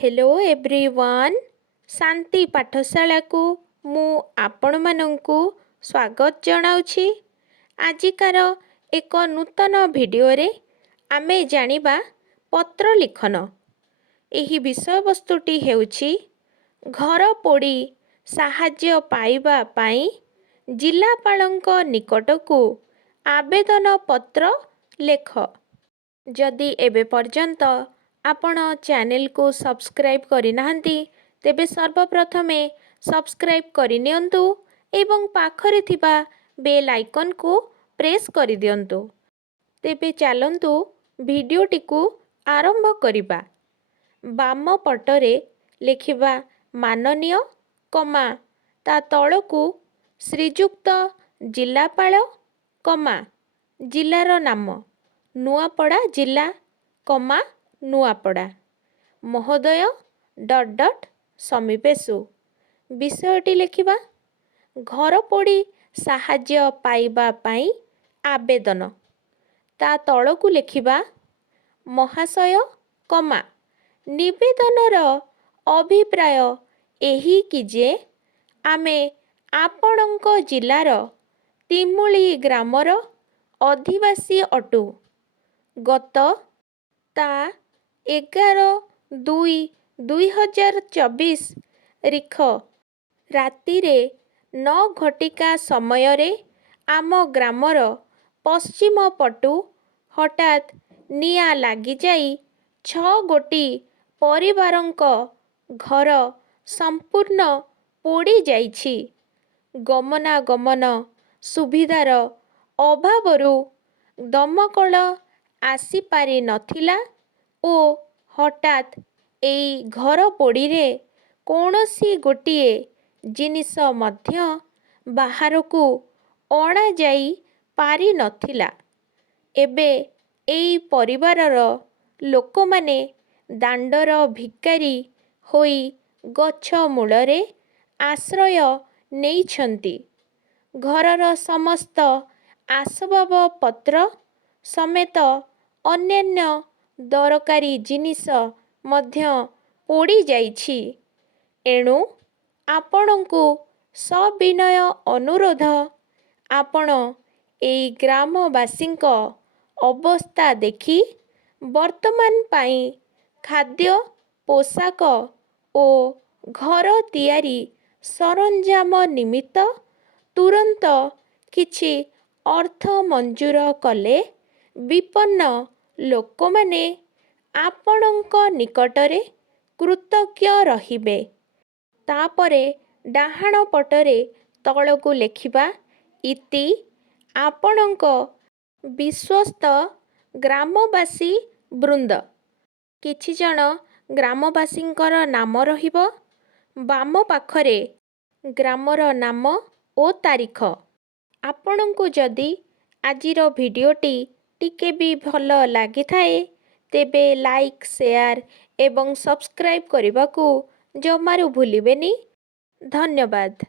Hello everyone शांति पाठशाला को मु आपण मानंकु स्वागत जनाउछि। आजिकार एक नूतन वीडियो रे आमे जानिबा पत्र लिखन। एही विषय वस्तुटी हेउछि घर पोड़ी साहाय्य पाइबा पाई जिलापालंक निकटकू आवेदन पत्र लेख। जदि एबे पर्यंत आपण चैनल को सब्सक्राइब करि नाहंती तेबे सर्वप्रथमे सब्सक्राइब करि नियंतु एवं पाखरे थिबा बेल आइकन को प्रेस करि दियंतु। तेबे चलंतु वीडियोटी को आरंभ करिबा। बाम पटरे लिखिबा माननीय कमा ता तळकू श्रीजुक्त जिलापाल कमा जिलार नाम नुआपड़ा जिला कमा नुआपड़ा महोदय डट डट समीपेशु विषयटी लिखिबा घर पोड़ी साहाय्य पाइबा पाई आवेदन ता तळकू लिखिबा महाशय कमा निवेदनर अभिप्राय एही कि जे आमे आपणक जिलार तिमुली ग्रामर अधिवासी अटु। गत ता 11/2/2024 रिख रातिरे 9 घटिका समयरे आम ग्रामर पश्चिम पटु हठात निया लागि जाई 6 गोटी परिवारंक घर संपूर्ण पोड़ी जाइछि। गमनागमन सुविधार अभावरु दमकल आसी पारि नथिला ओ हठात एई घर पोड़ी रे कौनसी गोटिए जिनिस मध्य बाहरकू अणा जाई पारि नथिला। एबे एई परिवारर लोकमाने दांडर भिकारी होई गछ मूलरे आश्रय नेइछंती। घरर समस्त आसबाब पत्र समेत अन्यान्य दरकारी जिनिस मध्य पोड़ी जाइछि। एणु आपणंकु सविनय अनुरोध आपण एई ग्रामवासींक अवस्था देखि वर्तमान पाई खाद्य पोशाक ओ घर तियारी सरंजाम निमित्त तुरंत किछि अर्थ मंजूर कले विपन्न लोकमाने आपणंक निकटरे कृतज्ञ रहिबे। तापरे डाहाण पटरे तळकू लेखिबा इति आपणंक विश्वस्त ग्रामवासी वृंद। किछि जण ग्रामवासींकर नाम रहिबो। बाम पाखरे ग्रामर नाम ओ तारीख। आपणंकु जदि आजिर भिडियोटी टिके भी भल लागि थाए तेबे लाइक शेयर एवं सब्सक्राइब करने को जमारू भूलिबेनी। धन्यवाद।